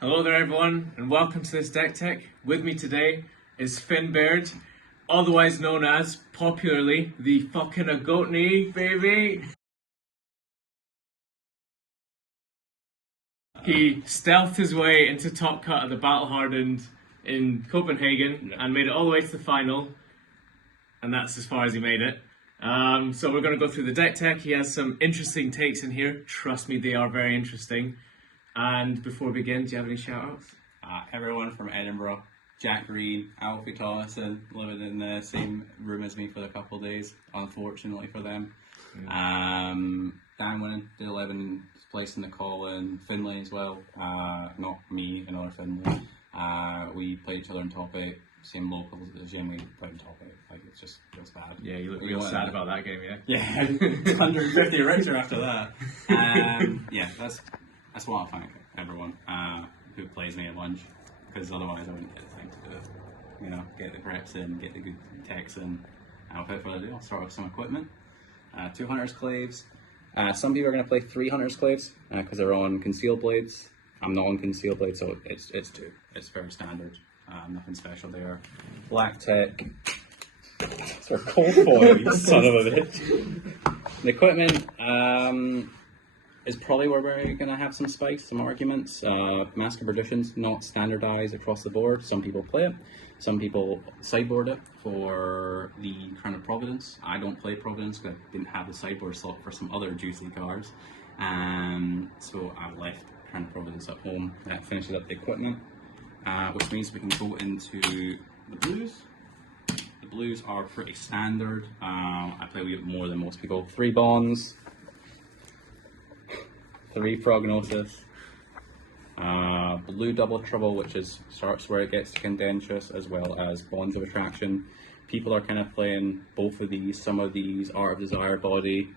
Hello there everyone, and welcome to this Deck Tech. With me today is Finlay, otherwise known as, popularly, the fucking AGOATNI, baby! He stealthed his way into top cut of the Battle Hardened in Copenhagen and made it all the way to the final, and that's as far as he made it. So we're going to go through the Deck Tech. He has some interesting takes in here. Trust me, they are very interesting. And before we begin, do you have any shout-outs? Everyone from Edinburgh, Jack Green, Alfie Thomason, living in the same room as me for a couple of days, unfortunately for them. Dan winning the 11th place in the call, and Finlay as well, not me, another Finlay. We played each other in top 8, same locals as Jim, we played in top 8, like it just feels bad. Yeah, you look real sad about that game, yeah? Yeah, 150 richer after that. Yeah, that's what I thank everyone who plays me at lunch, because otherwise I wouldn't get the time to do it. You know, get the preps in, get the good techs in. Without further ado, I'll start with some equipment. 2 Hunter's Claves. Some people are going to play 3 Hunter's Claves because they're on concealed blades. I'm not on concealed blades, so it's 2. It's very standard. Nothing special there. Black Tech. It's our cold foil, you son of a bitch. The equipment is probably where we're going to have some spikes, some arguments. Mask of Perditions, not standardized across the board. Some people play it. Some people sideboard it for the Crown of Providence. I don't play Providence because I didn't have the sideboard slot for some other juicy cards. So I've left Crown of Providence at home. That finishes up the equipment, which means we can go into the blues. The blues are pretty standard. I play a wee bit more than most people. 3 Bonds. 3 Prognosis, Blue Double Trouble, which starts where it gets to Contentious, as well as Bonds of Attraction. People are kind of playing both of these. Some of these Art of Desire Body.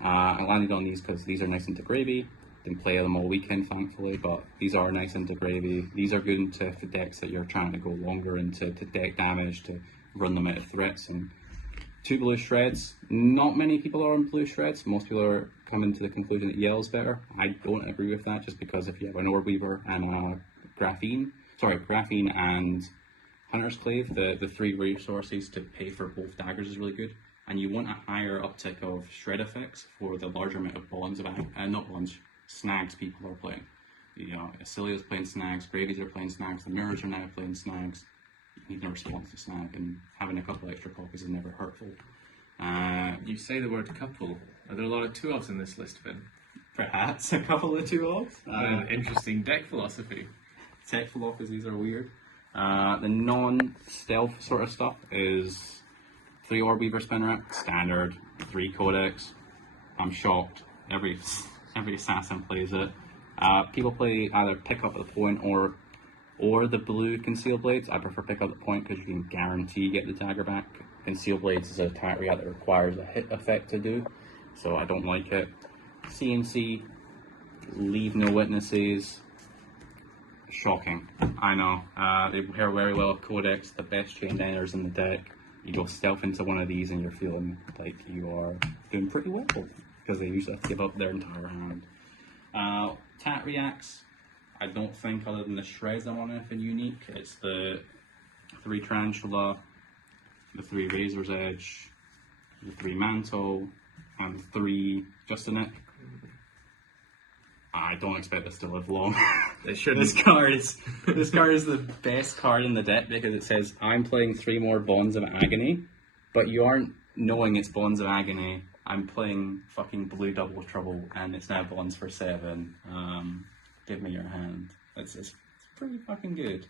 I landed on these because these are nice into gravy. Didn't play them all weekend, thankfully, but these are nice into gravy. These are good into decks that you're trying to go longer into deck damage to run them out of threats. And 2 Blue Shreds. Not many people are on Blue Shreds. Most people are coming to the conclusion that yellow's better. I don't agree with that, just because if you have an Orb Weaver and Graphene and Hunter's Clave, the 3 resources to pay for both daggers is really good. And you want a higher uptick of shred effects for the larger amount of bonds, not bonds, snags people are playing. You know, Acilia's playing snags, Gravies are playing snags, the Mirrors are now playing snags. You need a response to snag, and having a couple extra copies is never hurtful. You say the word couple. Are there a lot of 2-offs in this list, Finn? Perhaps a couple of 2-offs. An interesting deck philosophy. Tech philosophies are weird. The non-stealth sort of stuff is 3 Orb Weaver Spin Rack, standard, 3 Codex. I'm shocked. Every assassin plays it. People play either pick up at the point or the blue Concealed Blades. I prefer pick up the point because you can guarantee get the dagger back. Concealed Blades is an attack that requires a hit effect to do, so I don't like it. CNC, Leave No Witnesses. Shocking, I know. They pair very well with Codex, the best chain diners in the deck. You go stealth into one of these and you're feeling like you are doing pretty well, because they usually have to give up their entire hand. Tat Reacts. I don't think, other than the shreds, I'm on anything unique. It's the 3 Tarantula, the 3 Razor's Edge, the 3 Mantle, and the 3 Justinek. I don't expect this to live long. They shouldn't. This card is the best card in the deck because it says, I'm playing 3 more Bonds of Agony, but you aren't knowing it's Bonds of Agony. I'm playing fucking Blue Double Trouble, and it's now Bonds for 7. Give me your hand. It's pretty fucking good.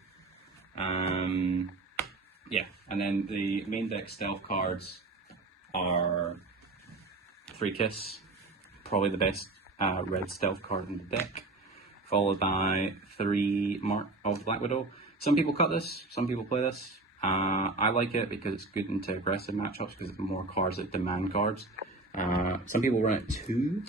Yeah, and then the main deck stealth cards are 3 Kiss, probably the best red stealth card in the deck, followed by 3 Mark of Black Widow. Some people cut this, some people play this. I like it because it's good into aggressive matchups because it's more cards that demand cards. Some people run it 2.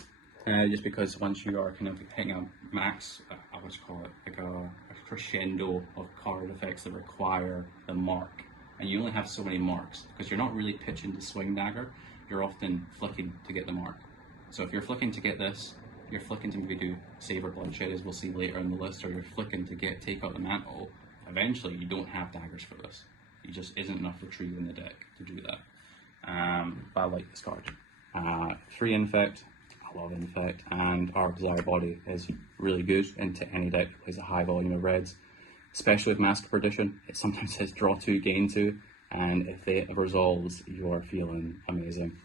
Just because once you are kind of hitting a max, I would call it like a crescendo of card effects that require the mark, and you only have so many marks because you're not really pitching to swing dagger, you're often flicking to get the mark. So if you're flicking to get this, you're flicking to maybe do Saber Bloodshed, as we'll see later in the list, or you're flicking to take out the mantle, eventually you don't have daggers for this. It just isn't enough retrieve in the deck to do that. But I like this card. 3 Infect, I love Infect, and our Desire Body is really good into any deck that plays a high volume of reds, especially with Mask of Perdition. It sometimes says draw 2, gain 2, and if it resolves, you are feeling amazing.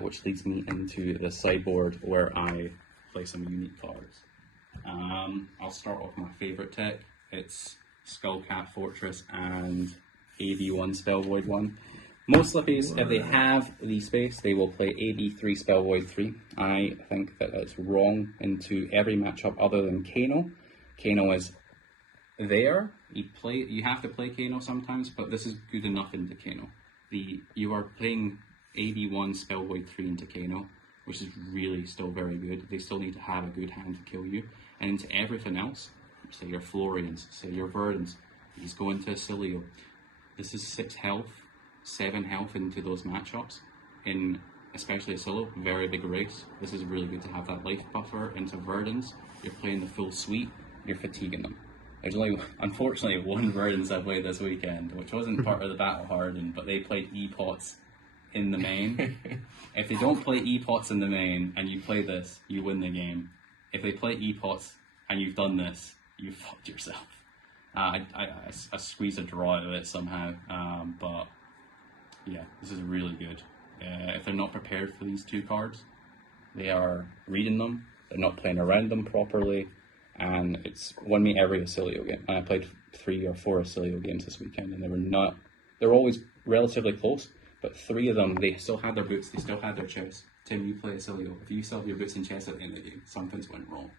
Which leads me into the sideboard where I play some unique cards. I'll start off my favourite tech. It's Skullcat Fortress and AB1 Spell Void 1. Most Slippies, if they have the space, they will play AB3 Spell Void 3. I think that that's wrong into every matchup other than Kano. Kano is there. You have to play Kano sometimes, but this is good enough into Kano. You are playing AB1 Spell Void 3 into Kano, which is really still very good. They still need to have a good hand to kill you. And into everything else, say your Florians, say your Verdants, he's going to Acilio. This is 6 health, 7 health into those matchups. In especially Acilio, very big race. This is really good to have that life buffer into Verdants. You're playing the full suite, you're fatiguing them. There's only, unfortunately, 1 Verdants I played this weekend, which wasn't part of the Battle Hardened, but they played E-Pots in the main. If they don't play E-Pots in the main and you play this, you win the game. If they play E-Pots and you've done this, you fucked yourself. I squeezed a draw out of it somehow, but yeah, this is really good. If they're not prepared for these 2 cards, they are reading them, they're not playing around them properly, and it's won me every Acilio game. And I played 3 or 4 Acilio games this weekend, and they're always relatively close, but 3 of them, they still had their boots, they still had their chest. Tim, you play Acilio. If you still have your boots and chest at the end of the game, something's went wrong.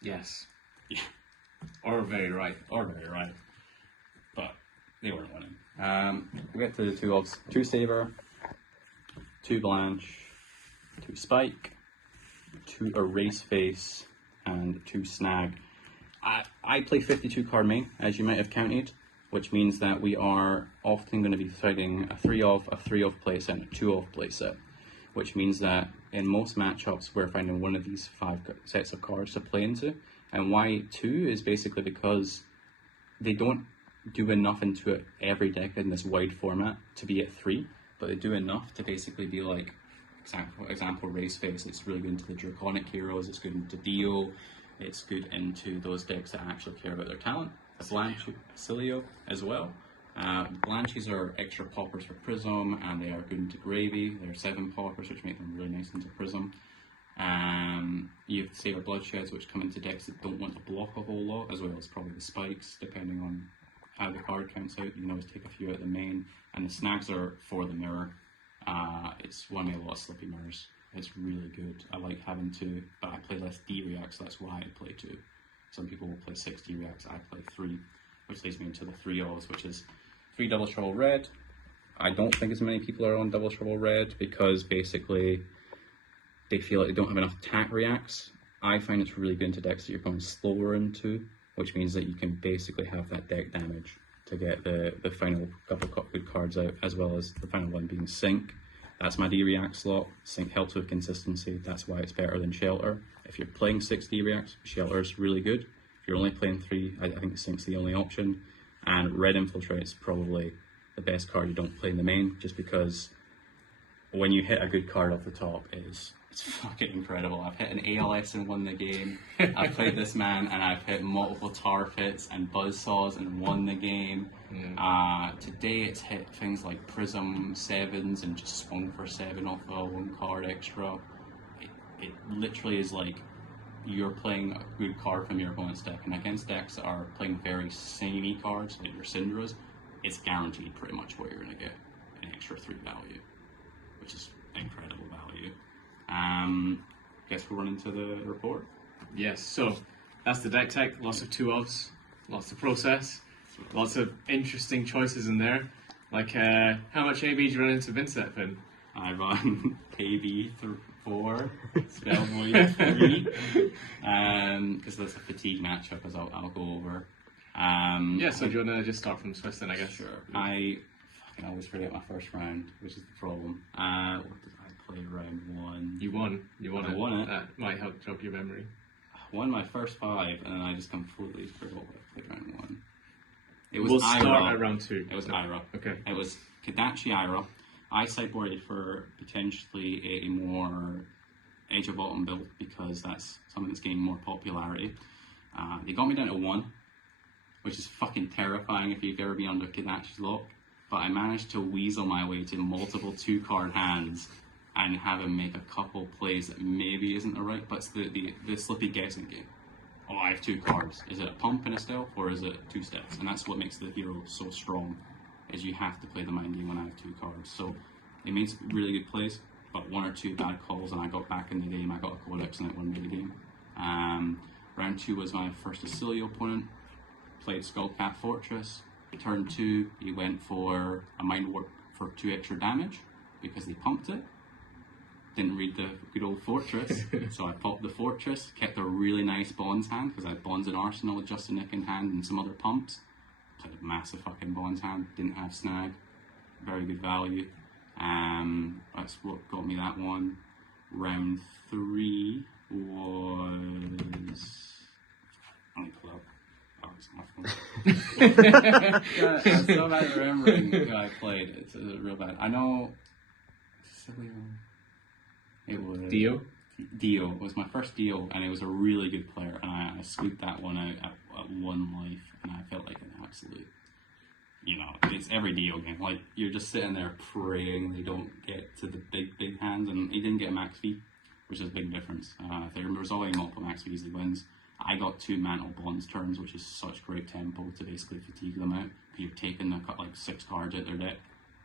Yes. Yeah. Or very right. But they weren't winning. We get to the 2 odds. 2 Saber, 2 Blanche, 2 Spike, 2 Erase Face, and 2 Snag. I play 52 card main, as you might have counted, which means that we are often going to be fighting a 3-off playset and a 2-off playset, which means that in most matchups we're finding one of these 5 sets of cards to play into. And why 2 is basically because they don't do enough into it every deck in this wide format to be at 3, but they do enough to basically be like, example Race Face, it's really good into the Draconic Heroes, it's good into Dio, it's good into those decks that actually care about their talent. Blanche, Acilio as well. Blanches are extra poppers for Prism, and they are good into Gravy. They're 7 poppers, which make them really nice into Prism. You have Saber Bloodsheds, which come into decks that don't want to block a whole lot, as well as probably the Spikes, depending on how the card counts out. You can always take a few out of the main. And the Snags are for the mirror. It's won me a lot of Slippy mirrors. It's really good. I like having 2, but I play less D-Reacts, so that's why I play 2. Some people will play 6 D-Reacts, I play 3, which leads me into the 3-Os, which is 3 Double Trouble Red. I don't think as many people are on Double Trouble Red because basically they feel like they don't have enough attack reacts. I find it's really good into decks that you're going slower into, which means that you can basically have that deck damage to get the final couple of good cards out, as well as the final one being Sync. That's my D-React slot. Sync helps with consistency, that's why it's better than Shelter. If you're playing 6 D-Reacts, Shelter's really good. If you're only playing 3, I think Sync's the only option. And Red Infiltrate's probably the best card you don't play in the main, just because when you hit a good card off the top, it's fucking incredible. I've hit an ALS and won the game. I've played this man and I've hit multiple Tar Pits and Buzzsaws and won the game. Today it's hit things like Prism 7s and just swung for 7 off a 1 card extra. It literally is like you're playing a good card from your opponent's deck, and against decks that are playing very samey cards like your Syndras, it's guaranteed pretty much what you're going to get an extra 3 value, which is incredible value. Guess we'll run into the report. Yes, so that's the deck tech. Lots of 2-Ofs, lots to process, lots of interesting choices in there. Like, how much AB did you run into Vincent, Finn? I run AB 4, Spell Void 3, because that's a fatigue matchup, as I'll go over. Yeah, so do you want to just start from Swiss then, I guess? Sure. I always forget my first round, which is the problem. What did I played round 1. You won. You won I it. won it. That might help jog your memory. I won my first 5, and then I just completely forgot what I played round 1. It was We'll Ira. start at round 2. It was Ira. Okay. It was Kodachi Ira. I sideboarded for potentially a more Age of Autumn build because that's something that's gaining more popularity. They got me down to 1, which is fucking terrifying if you've ever been under Kodachi's lock. But I managed to weasel my way to multiple 2-card hands and have him make a couple plays that maybe isn't the right, but it's the Slippy guessing game. Oh, I have 2 cards. Is it a pump and a stealth, or is it 2 steps? And that's what makes the hero so strong, is you have to play the mind game when I have 2 cards. So it made really good plays, but 1 or 2 bad calls, and I got back in the game. I got a Codex, and it won me the game. Round 2 was my first Acilio opponent. Played Skullcat Fortress. Turn 2, he went for a Mind Warp for 2 extra damage because he pumped it. Didn't read the good old Fortress, so I popped the Fortress, kept a really nice Bonds hand because I had Bonds in Arsenal with Just a Nick in hand and some other pumps. Played a massive fucking Bonds hand, didn't have Snag, very good value. That's what got me that one. Round 3 was... I don't pull up. Oh, it's on my phone. Yeah, I'm so bad at remembering who I played. It's real bad. I know... It was Dio was my first Dio, and it was a really good player, and I sweeped that one out at 1 life, and I felt like an absolute, it's every Dio game. Like, you're just sitting there praying they don't get to the big hands, and he didn't get a max V, which is a big difference. If they're resolving multiple max Vs, he wins. I got 2 Mantle Bonds turns, which is such great tempo to basically fatigue them out. You're taking like 6 cards out their deck,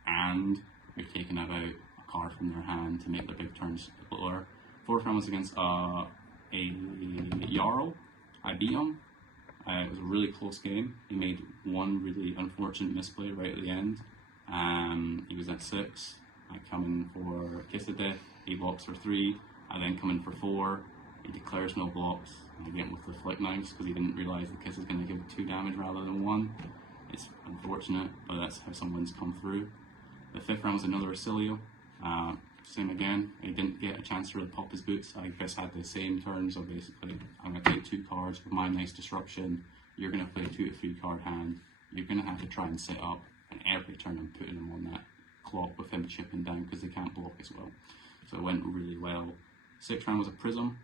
and you're taking about a card from their hand to make their big turns lower. 4th round was against a Jarl. I beat him. It was a really close game. He made 1 really unfortunate misplay right at the end. He was at 6. I come in for Kiss of Death. He blocks for 3. I then come in for 4. He declares no blocks. I get him with the Flick Knives because he didn't realise the Kiss is going to give 2 damage rather than 1. It's unfortunate, but that's how some wins come through. The 5th round was another Acilio. Same again, he didn't get a chance to really pop his boots. I guess had the same turn, so basically I'm going to take 2 cards with my nice disruption. You're going to play a 2 to 3 card hand. You're going to have to try and set up, and every turn I'm putting him on that clock with him chipping down because they can't block as well. So it went really well. 6th round was a Prism.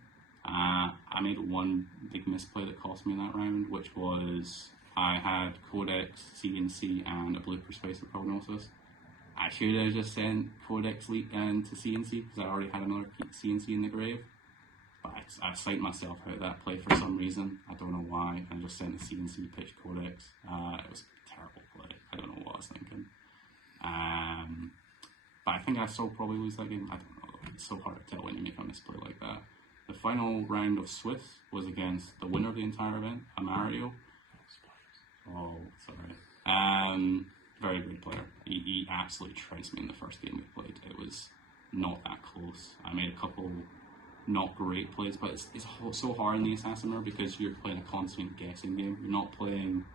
I made 1 big misplay that cost me that round, which was I had Codex, CNC, and a blue Persuasive Prognosis. I should have just sent Codex Leap down to CNC because I already had another CNC in the grave. But I psyched myself out of that play for some reason. I don't know why. I just sent the CNC pitch Codex. It was a terrible play. I don't know what I was thinking. But I think I still probably lose that game. I don't know. It's so hard to tell when you make a misplay like that. The final round of Swiss was against the winner of the entire event, Amario. Oh, sorry. Very good player. He absolutely trounced me in the first game we played. It was not that close. I made a couple not great plays, but it's so hard in the Assassin Mirror because you're playing a constant guessing game. You're not playing,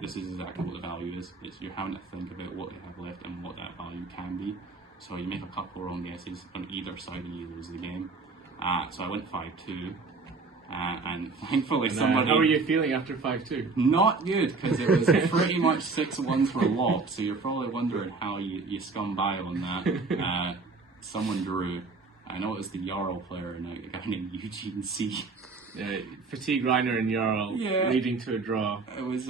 this is exactly what the value is. You're having to think about what you have left and what that value can be. So you make a couple wrong guesses on either side and you lose the game. So I went 5-2. And thankfully somebody... How are you feeling after 5-2? Not good, because it was pretty much 6-1 for a lock, so you're probably wondering how you scum by on that. Someone drew. I know it was the Jarl player and a guy named Eugene C. Fatigue Reiner and Jarl leading to a draw. It was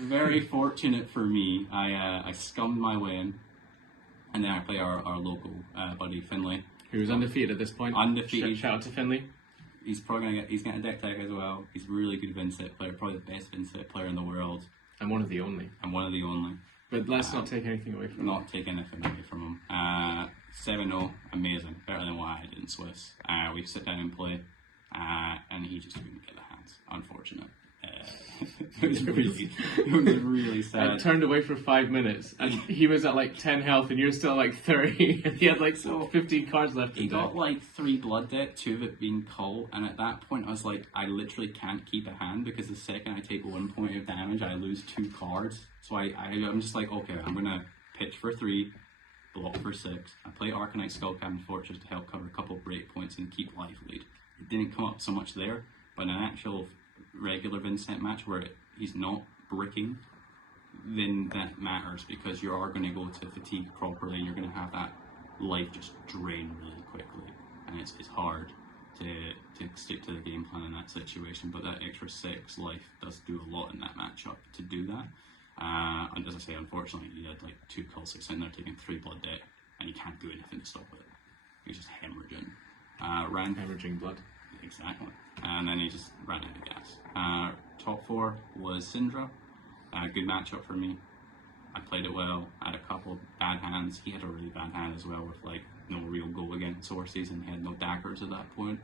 very fortunate for me. I scummed my way in, and then I play our local buddy Finlay. Who was undefeated at this point. Undefeated. Shout out to Finlay. He's probably he's getting a Dech tag as well. He's a really good Vinset player, probably the best Vinset player in the world. And one of the only. But let's not take anything away from him. Not take anything away from him. 7-0, amazing. Better than what I did in Swiss. We sit down and play, and he just couldn't get the hands. Unfortunate. It was really sad. I turned away for 5 minutes, and he was at like 10 health, and you're still at like 30, and he had like 15 cards left. He got like 3 blood debt, 2 of it being cull, and at that point I was like, I literally can't keep a hand because the second I take 1 point of damage, I lose 2 cards. So I'm just like, okay, I'm gonna pitch for 3, block for 6. I play Arcanite Skullcap and Fortress to help cover a couple breakpoints and keep life lead. It didn't come up so much there, but in an actual regular Vincent match where he's not bricking, then that matters because you are going to go to fatigue properly and you're going to have that life just drain really quickly, and it's hard to stick to the game plan in that situation. But that extra 6 life does do a lot in that matchup to do that. And as I say, unfortunately, he had like 2 Culsics in there taking 3 blood debt, and you can't do anything to stop it. He's just hemorrhaging. Hemorrhaging blood. Exactly. And then he just ran out of gas. Top 4 was Syndra. Good matchup for me. I played it well. I had a couple bad hands. He had a really bad hand as well with like no real go against sources, and he had no daggers at that point.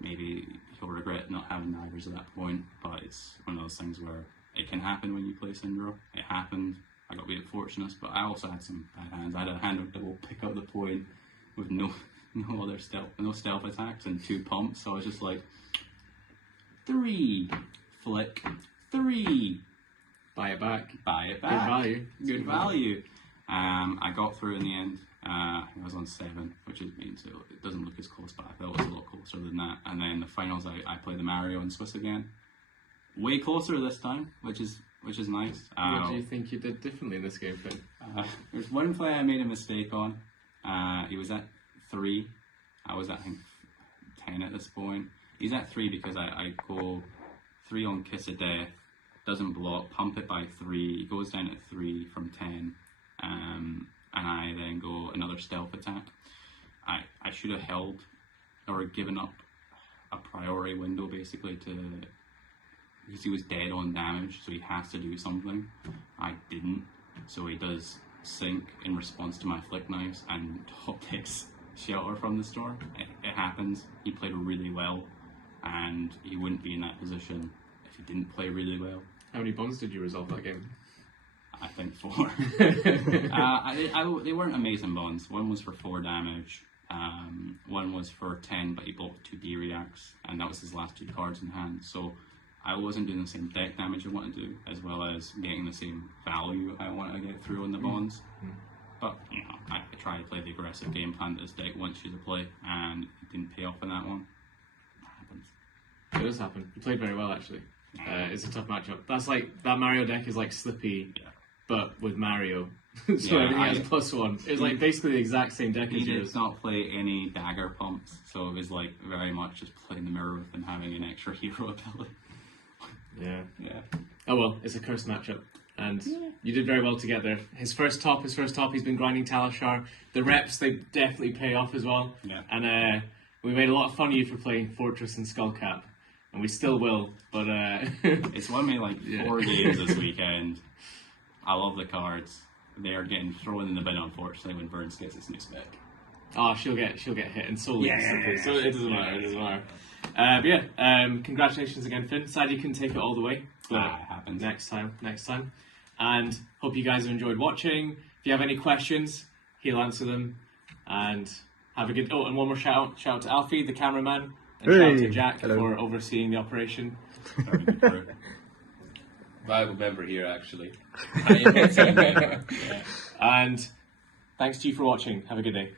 Maybe he'll regret not having daggers at that point, but it's one of those things where it can happen when you play Syndra. It happened. I got a bit fortunate, but I also had some bad hands. I had a hand that will pick up the point with no stealth attacks and 2 pumps. So I was just like 3 flick 3. Buy it back. Buy it back. Good value. Good value. I got through in the end. I think I was on 7, which means it doesn't look as close, but I thought it was a lot closer than that. And then the finals, I played the Mario and Swiss again. Way closer this time, which is nice. What do you think you did differently in this game, Finn? There's one play I made a mistake on. He was at 3. I was at, I think, 10 at this point. He's at 3 because I go 3 on Kiss of Death, doesn't block, pump it by 3, he goes down at 3 from 10, and I then go another stealth attack. I should have held or given up a priority window basically because he was dead on damage, so he has to do something. I didn't, so he does sink in response to my flick knives and top takes shelter from the storm. It happens. He played really well, and he wouldn't be in that position if he didn't play really well. How many bonds did you resolve that game? I think 4. They weren't amazing bonds. One was for 4 damage, one was for 10, but he blocked 2 D-reacts, and that was his last 2 cards in hand. So I wasn't doing the same deck damage I want to do, as well as getting the same value I want to get through on the bonds. But, you know, I try to play the aggressive game plan that this deck wants you to play, and it didn't pay off in that one. That happens. It does happen. You played very well, actually. It's a tough matchup. That's like, that Mario deck is like Slippy, but with Mario. So everything has +1. It's like basically the exact same deck as yours. He did not play any dagger pumps, so it was like very much just playing the mirror with him having an extra hero ability. Yeah. Oh well, it's a cursed matchup. And you did very well to get there. His first top, he's been grinding Talishar. The reps, they definitely pay off as well. Yeah. And we made a lot of fun of you for playing Fortress and Skullcap. And we still will, but... It's won me like 4 games this weekend. I love the cards. They are getting thrown in the bin, unfortunately, when Burns gets its new spec. Oh, she'll get hit, and so Yeah. So it doesn't matter, But congratulations again, Finn. Sad you couldn't take it all the way. But It happens. Next time. And hope you guys have enjoyed watching. If you have any questions, he'll answer them. And have a good... Oh, and one more shout out to Alfie, the cameraman. And shout out to Jack for overseeing the operation. Valuable member here, actually. And thanks to you for watching. Have a good day.